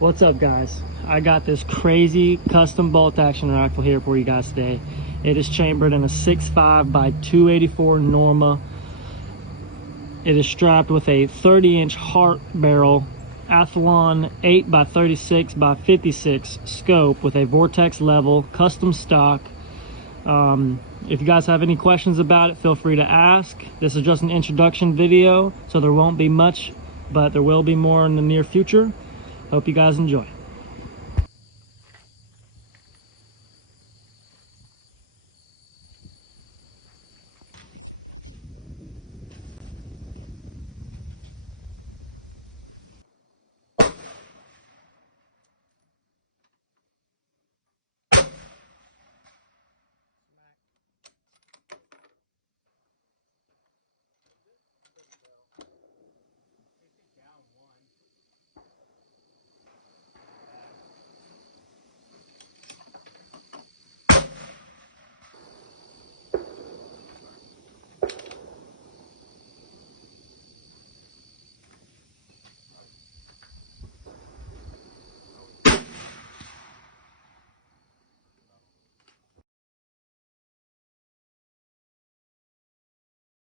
What's up, guys? I got this crazy custom bolt action rifle here for you guys today. It is chambered in a 6.5 by 284 Norma. It is strapped with a 30-inch Hart barrel Athlon 8 by 36 by 56 scope with a vortex level, custom stock. If you guys have any questions about it, feel free to ask. This is just an introduction video, so there won't be much, but there will be more in the near future. Hope you guys enjoy.